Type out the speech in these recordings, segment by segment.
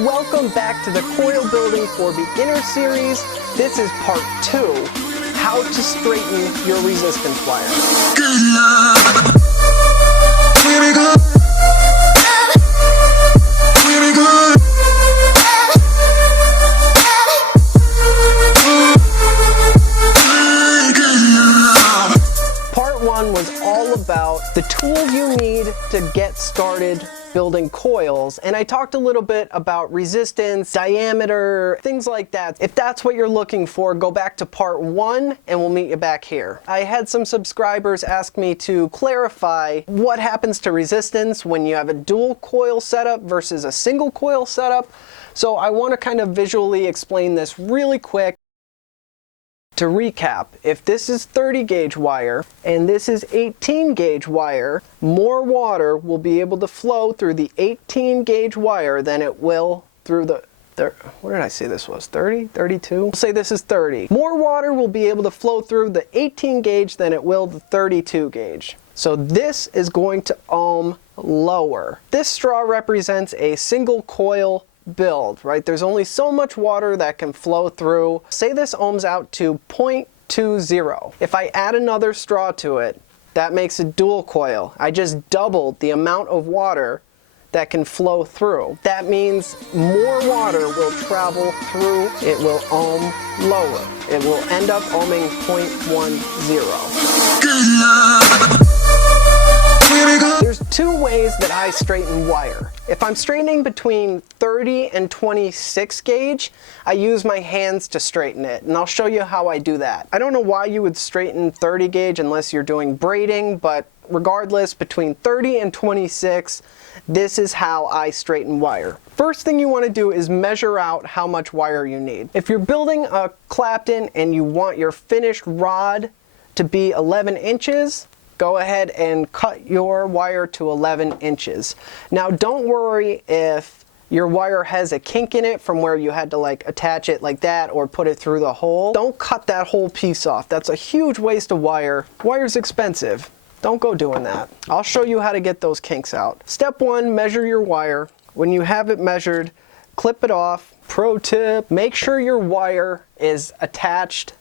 Welcome back to the Coil Building for Beginner series. This is part 2, how to straighten your resistance wire. Good luck. Here we go. Here we go. Part 1 was all about the tools you need to get started building coils, and I talked a little bit about resistance, diameter, things like that. If that's what you're looking for, go back to part 1 and we'll meet you back here. I had some subscribers ask me to clarify what happens to resistance when you have a dual coil setup versus a single coil setup. So I want to kind of visually explain this really quick. To recap, if this is 30 gauge wire and this is 18 gauge wire, more water will be able to flow through the 18 gauge wire than it will through the, what did I say this was, 30, 32? We'll say this is 30. More water will be able to flow through the 18 gauge than it will the 32 gauge. So this is going to ohm lower. This straw represents a single coil build, right? There's only so much water that can flow through. Say this ohms out to 0.20. If I add another straw to it, that makes a dual coil. I just doubled the amount of water that can flow through. That means more water will travel through. It will ohm lower. It will end up ohming 0.10. Good luck. There's two ways that I straighten wire. If I'm straightening between 30 and 26 gauge, I use my hands to straighten it, and I'll show you how I do that. I don't know why you would straighten 30 gauge unless you're doing braiding, but regardless, between 30 and 26, this is how I straighten wire. First thing you want to do is measure out how much wire you need. If you're building a Clapton and you want your finished rod to be 11 inches, go ahead and cut your wire to 11 inches. Now don't worry if your wire has a kink in it from where you had to like attach it like that or put it through the hole. Don't cut that whole piece off. That's a huge waste of wire. Wire's expensive. Don't go doing that. I'll show you how to get those kinks out. Step 1, measure your wire. When you have it measured, clip it off. Pro tip, make sure your wire is attached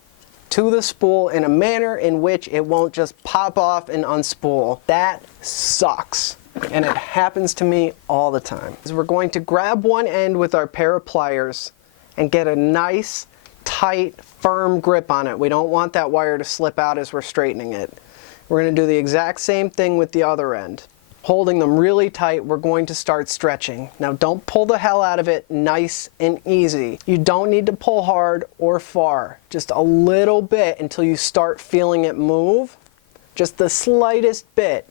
to the spool in a manner in which it won't just pop off and unspool. That sucks, and it happens to me all the time. So we're going to grab one end with our pair of pliers and get a nice, tight, firm grip on it. We don't want that wire to slip out as we're straightening it. We're going to do the exact same thing with the other end. Holding them really tight, we're going to start stretching. Now don't pull the hell out of it, nice and easy. You don't need to pull hard or far, just a little bit until you start feeling it move, just the slightest bit,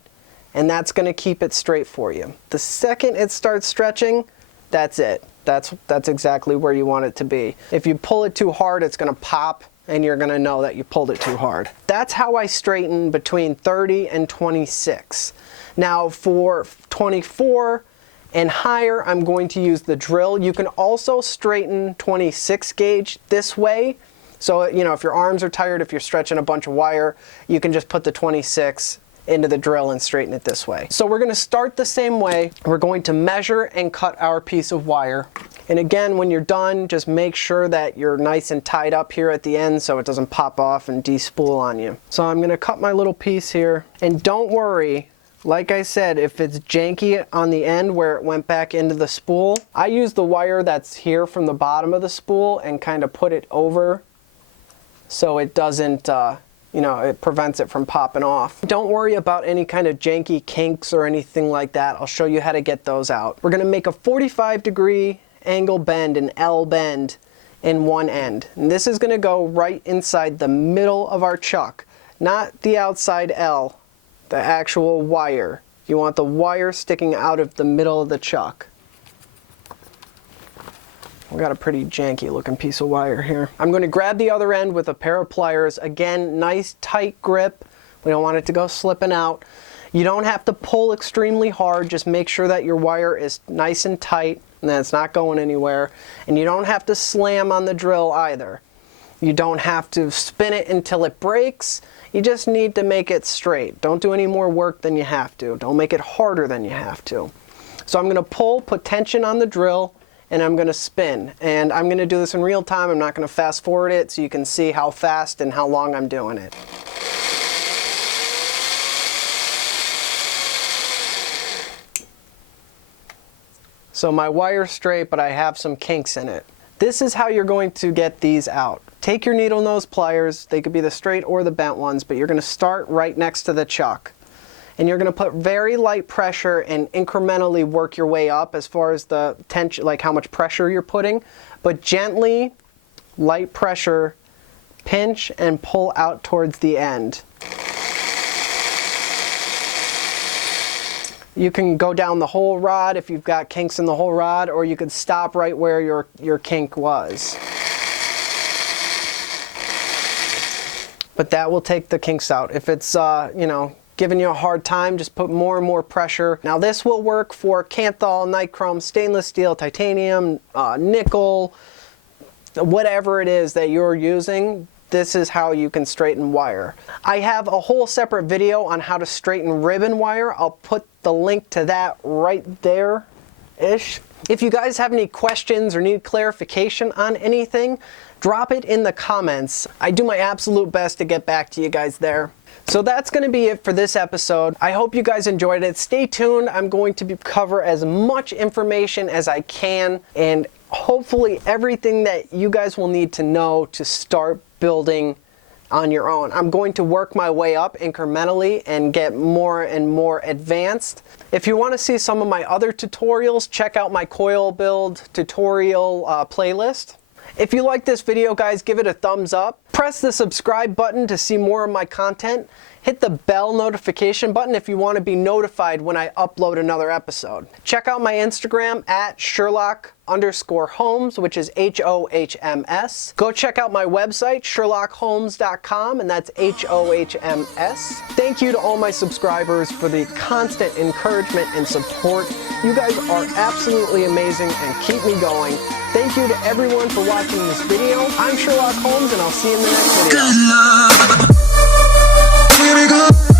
and that's going to keep it straight for you. The second it starts stretching, that's it. That's exactly where you want it to be. If you pull it too hard, it's going to pop, and you're going to know that you pulled it too hard. That's how I straighten between 30 and 26. Now for 24 and higher, I'm going to use the drill. You can also straighten 26 gauge this way. So, you know, if your arms are tired, if you're stretching a bunch of wire, you can just put the 26 into the drill and straighten it this way. So we're going to start the same way. We're going to measure and cut our piece of wire. And again, when you're done, just make sure that you're nice and tied up here at the end so it doesn't pop off and de-spool on you. So I'm going to cut my little piece here. And don't worry, like I said, if it's janky on the end where it went back into the spool, I use the wire that's here from the bottom of the spool and kind of put it over so it doesn't, you know, it prevents it from popping off. Don't worry about any kind of janky kinks or anything like that. I'll show you how to get those out. We're going to make a 45-degree angle bend, an L bend, in one end. And this is going to go right inside the middle of our chuck, not the outside L, the actual wire. You want the wire sticking out of the middle of the chuck. We got a pretty janky looking piece of wire here. I'm going to grab the other end with a pair of pliers. Again, nice tight grip. We don't want it to go slipping out. You don't have to pull extremely hard. Just make sure that your wire is nice and tight and that it's not going anywhere. And you don't have to slam on the drill either. You don't have to spin it until it breaks. You just need to make it straight. Don't do any more work than you have to. Don't make it harder than you have to. So I'm going to pull, put tension on the drill, and I'm going to spin. And I'm going to do this in real time. I'm not going to fast forward it so you can see how fast and how long I'm doing it. So my wire's straight, but I have some kinks in it. This is how you're going to get these out. Take your needle nose pliers. They could be the straight or the bent ones, but you're going to start right next to the chuck. And you're going to put very light pressure and incrementally work your way up as far as the tension, like how much pressure you're putting. But gently, light pressure, pinch and pull out towards the end. You can go down the whole rod if you've got kinks in the whole rod, or you could stop right where your kink was. But that will take the kinks out. If it's, you know, giving you a hard time, just put more and more pressure. Now this will work for kanthal, nichrome, stainless steel, titanium, nickel, whatever it is that you're using. This is how you can straighten wire. I have a whole separate video on how to straighten ribbon wire. I'll put the link to that right there-ish. If you guys have any questions or need clarification on anything, drop it in the comments. I do my absolute best to get back to you guys there. So that's going to be it for this episode. I hope you guys enjoyed it. Stay tuned. I'm going to cover as much information as I can, and hopefully everything that you guys will need to know to start building on your own. I'm going to work my way up incrementally and get more and more advanced. If you want to see some of my other tutorials, check out my coil build tutorial playlist. If you like this video, guys, give it a thumbs up. Press the subscribe button to see more of my content. Hit the bell notification button if you want to be notified when I upload another episode. Check out my Instagram at Sherlock_Holmes, which is HOHMS. Go check out my website, SherlockHolmes.com, and that's HOHMS. Thank you to all my subscribers for the constant encouragement and support. You guys are absolutely amazing and keep me going. Thank you to everyone for watching this video. I'm Sherlock Holmes, and I'll see you in the next video. Good love. Here we go.